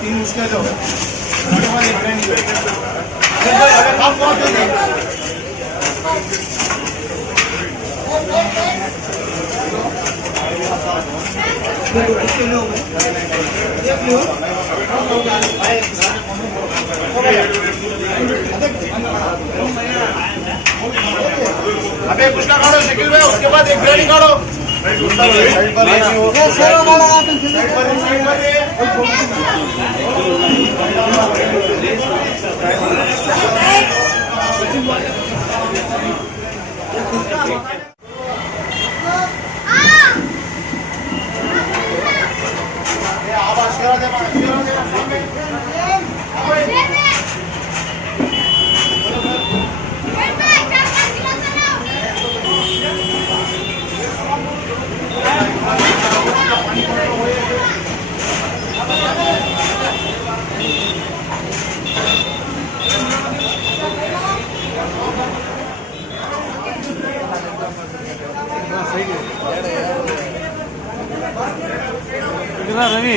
तीन उसके दो अबे कुछ ना काटो शकील भाई, उसके बाद एक बिरयानी काटो। रवि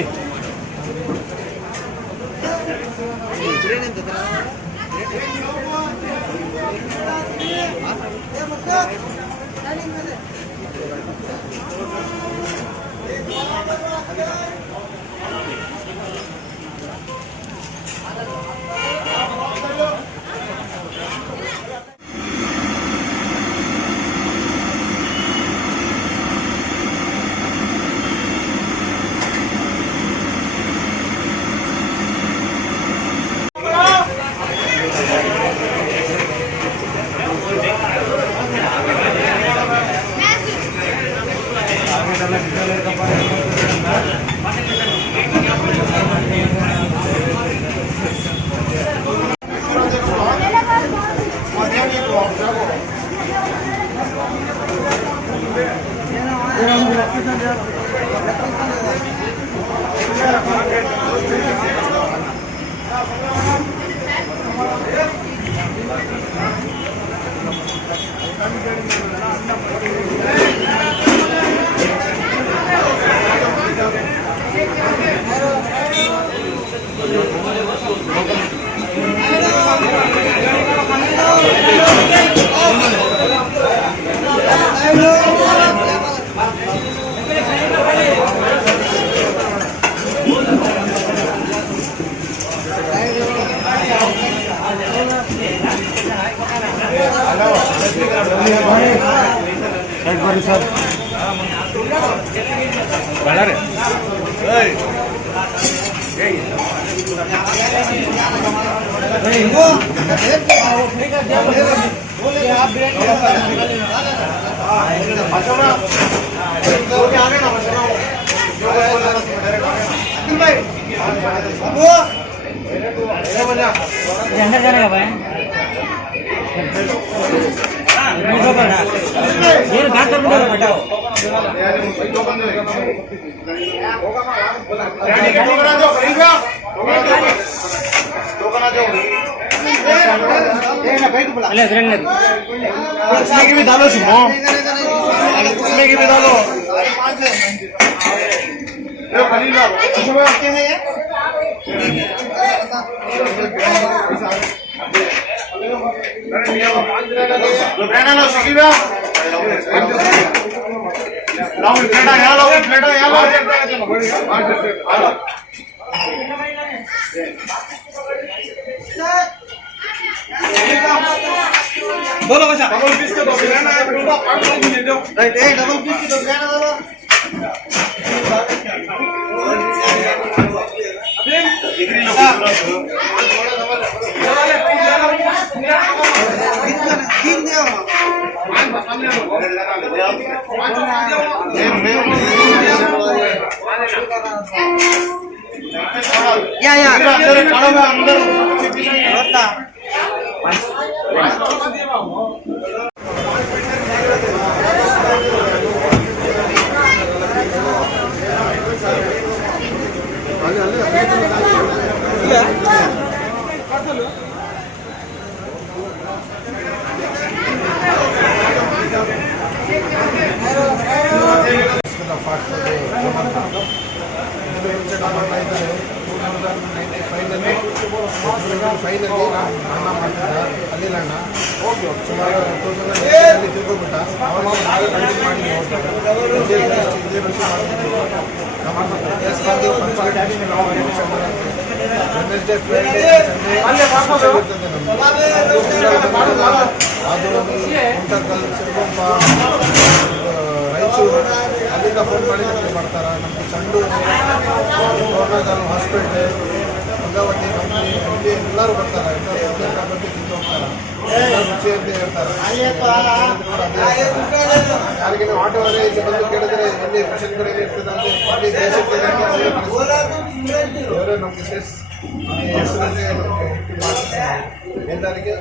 इसमें की भी डालो सुनो, इसमें की भी डालो। बोलो बच्चा डबल पीस के दो बिरयानी है, पूरा 5 मिनट दो। राइट, एक डबल पीस की दो बिरयानी दो। अभी डिग्री लो तीन दे या अंदर ಟ್ರೈನಲ್ಲಿ ಅಣ್ಣ ಮಾಡ್ತಿದ್ದ ಅಲ್ಲಿಲ್ಲ ಅಣ್ಣ ಸುಮಾರು 2000 ತಿಳ್ಕೊಬಿಟ್ಟ ಅವಾಗ ನಾವೇ ಕಂಟಿನ್ಯೂ ಮಾಡಿ ಇದೇ ವರ್ಷ ಮಾಡ್ತಿದ್ವಿ ವೆಡ್ನೆಸ್ಡೇ ಫ್ರೈಡೇ ಸಂಡೇ ಇರ್ತದೆ ನಮ್ಮದು ಅದು ಗುಂಟಕಲ್ ಸಿರುಗುಪ್ಪ ರಾಯಚೂರು ಅಲ್ಲಿಂದ ಫೋನ್ ಮಾಡಿ ನಮಗೆ ಬರ್ತಾರೆ ನಮಗೆ ಸಂಡು ರಣಗಲ ಹಾಸ್ಪಿಟ್ಲ್ ಗಂಗಾವತಿ ಕಂಪ್ನಿ ಇಲ್ಲಿ ಎಲ್ಲರೂ ಬರ್ತಾರೆ ಎಲ್ಲ ಬಂದು ತಿಂದು ಹೋಗ್ತಾರೆ ಎಲ್ಲ ರುಚಿ ಅಂತ ಹೇಳ್ತಾರೆ ಯಾರಿಗೆ ನೀವು ಆಟೋವರೇ ಇಲ್ಲಿ ಬಂದು ಕೇಳಿದ್ರೆ ಎಲ್ಲಿ ಮಿಷನ್ ಬರೀ ಇರ್ತದೆ ಅಂತ ಅಲ್ಲಿ ದೇಶಕ್ಕೆ ಅವರೇ ನಮಗೆ ಹೆಸರಲ್ಲಿ ನಮಗೆ ಎಲ್ಲರಿಗೆ